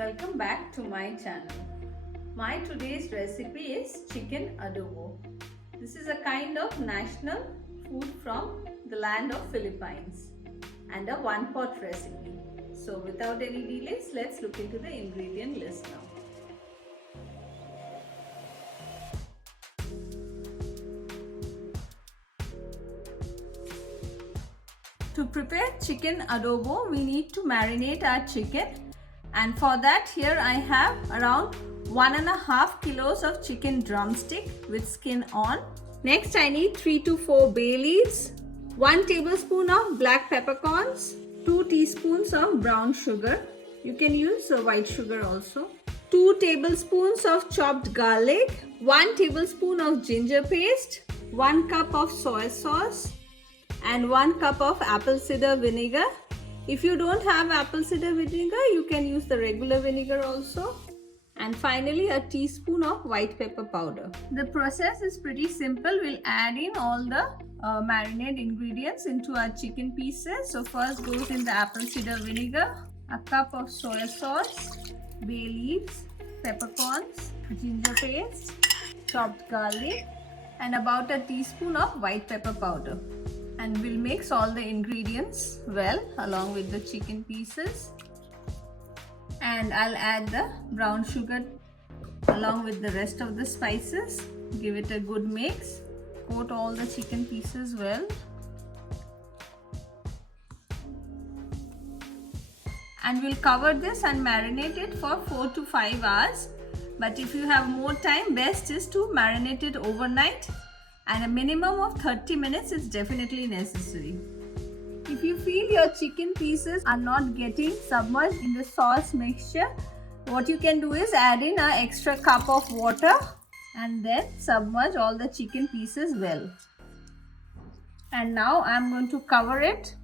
welcome back to my channel. My today's recipe is chicken adobo. This is a kind of national food from the land of Philippines and a one-pot recipe. So without any delays, let's look into the ingredient list now. To prepare chicken adobo, we need to marinate our chicken, and for that here I have around 1.5 kilos of chicken drumstick with skin on. Next I need 3 to 4 bay leaves, 1 tablespoon of black peppercorns, 2 teaspoons of brown sugar. You can use white sugar also. 2 tablespoons of chopped garlic, 1 tablespoon of ginger paste, 1 cup of soy sauce, and 1 cup of apple cider vinegar. If you don't have apple cider vinegar, you can use the regular vinegar also. And finally a teaspoon of white pepper powder. The process is pretty simple. We'll add in all the marinade ingredients into our chicken pieces. So first goes in the apple cider vinegar, a cup of soy sauce, bay leaves, peppercorns, ginger paste, chopped garlic, and about a teaspoon of white pepper powder. And we'll mix all the ingredients well along with the chicken pieces. And I'll add the brown sugar along with the rest of the spices. Give it a good mix. Coat all the chicken pieces well. And we'll cover this and marinate it for 4 to 5 hours. But if you have more time, best is to marinate it overnight. And a minimum of 30 minutes is definitely necessary. If you feel your chicken pieces are not getting submerged in the sauce mixture, what you can do is add in an extra cup of water and then submerge all the chicken pieces well. And now I'm going to cover it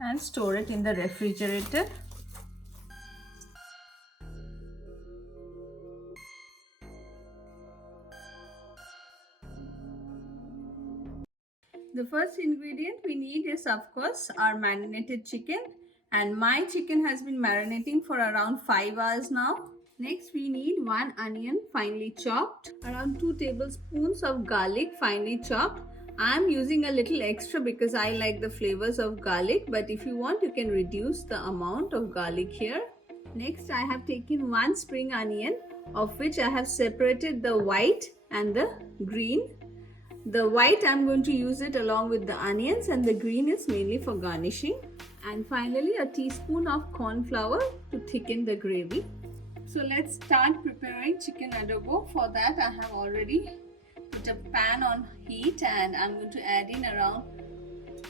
and store it in the refrigerator. The first ingredient we need is of course our marinated chicken, and my chicken has been marinating for around 5 hours now. Next we need 1 onion finely chopped, around 2 tablespoons of garlic finely chopped. I am using a little extra because I like the flavors of garlic, but if you want you can reduce the amount of garlic here. Next I have taken 1 spring onion, of which I have separated the white and the green. The white I'm going to use it along with the onions, and the green is mainly for garnishing. And finally a teaspoon of cornflour to thicken the gravy. So let's start preparing chicken adobo. For that I have already put a pan on heat, and I'm going to add in around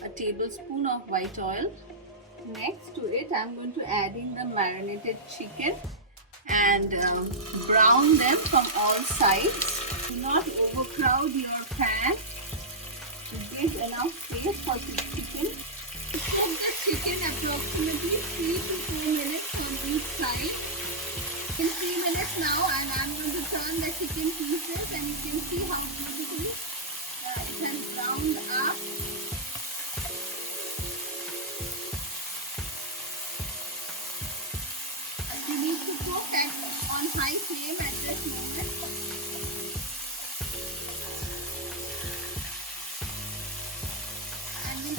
a tablespoon of white oil. Next to it I'm going to add in the marinated chicken and brown them from all sides. Do not overcrowd your pan. Give enough space for the chicken. Cook the chicken approximately 3 to 4 minutes on each side. In 3 minutes now, and I'm going to turn the chicken pieces, and you can see how beautifully it has browned up. You need to cook on high flame at this moment.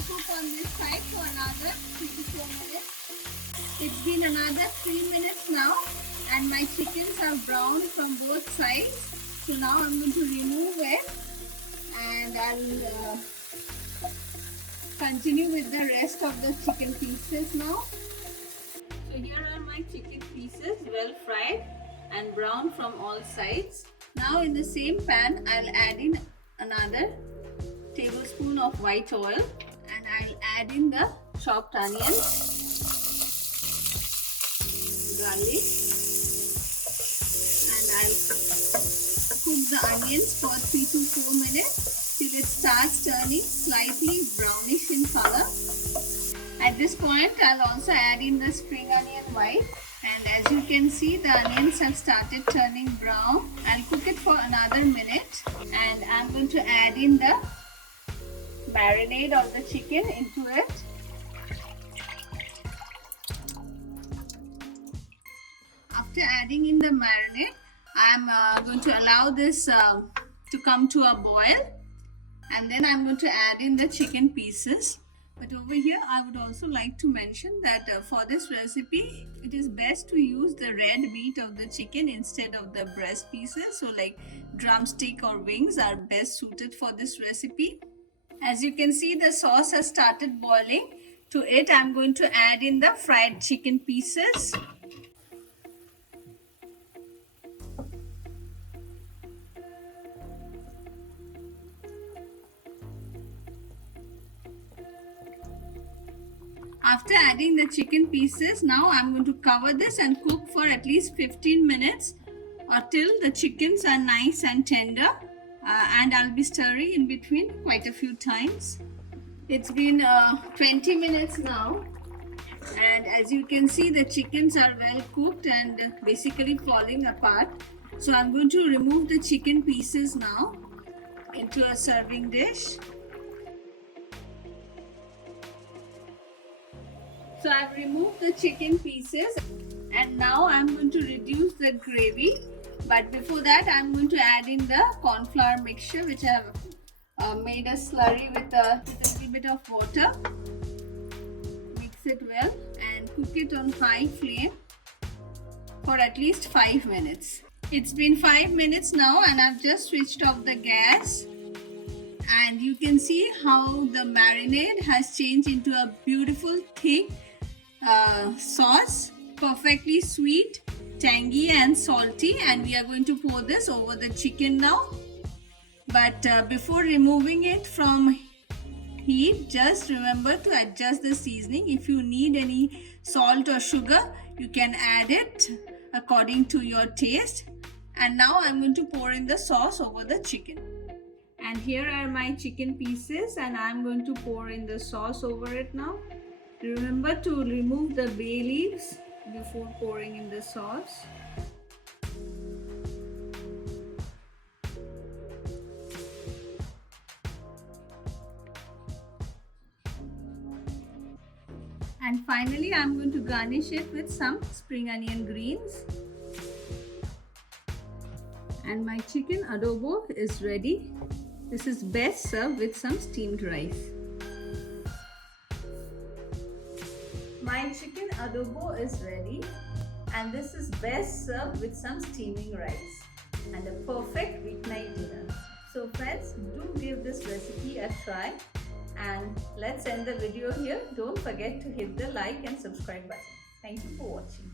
Cook on this side for another 3 to 4 minutes. It's been another 3 minutes now, and my chickens have browned from both sides. So now I'm going to remove it, and I'll continue with the rest of the chicken pieces now. So here are my chicken pieces, well fried and brown from all sides. Now in the same pan I'll add in another tablespoon of white oil. And I'll add in the chopped onions, garlic, and I'll cook the onions for 3 to 4 minutes till it starts turning slightly brownish in color. At this point, I'll also add in the spring onion white, and as you can see, the onions have started turning brown. I'll cook it for another minute, and I'm going to add in the marinade of the chicken into it. adding in the marinade, I'm going to allow this to come to a boil, and then I'm going to add in the chicken pieces. But over here I would also like to mention that for this recipe it is best to use the red meat of the chicken instead of the breast pieces. So like drumstick or wings are best suited for this recipe. As you can see, the sauce has started boiling. To it I'm going to add in the fried chicken pieces. After adding the chicken pieces, now I'm going to cover this and cook for at least 15 minutes or till the chickens are nice and tender, and I'll be stirring in between quite a few times. It's been 20 minutes now, and as you can see the chickens are well cooked and basically falling apart. So I'm going to remove the chicken pieces now into a serving dish. So I've removed the chicken pieces, and now I'm going to reduce the gravy. But before that I'm going to add in the cornflour mixture, which I have made a slurry with a little bit of water. Mix it well and cook it on high flame for at least 5 minutes. It's been 5 minutes now and I've just switched off the gas. And you can see how the marinade has changed into a beautiful thick sauce, perfectly sweet, tangy and salty, and we are going to pour this over the chicken now. But before removing it from heat, just remember to adjust the seasoning. If you need any salt or sugar, you can add it according to your taste. And now I'm going to pour in the sauce over the chicken. And here are my chicken pieces, and I'm going to pour in the sauce over it now. Remember to remove the bay leaves before pouring in the sauce. And finally I'm going to garnish it with some spring onion greens. And my chicken adobo is ready. This is best served with some steamed rice. My chicken adobo is ready, and this is best served with some steaming rice and a perfect weeknight dinner. So friends, do give this recipe a try, and let's end the video here. Don't forget to hit the like and subscribe button. Thank you for watching.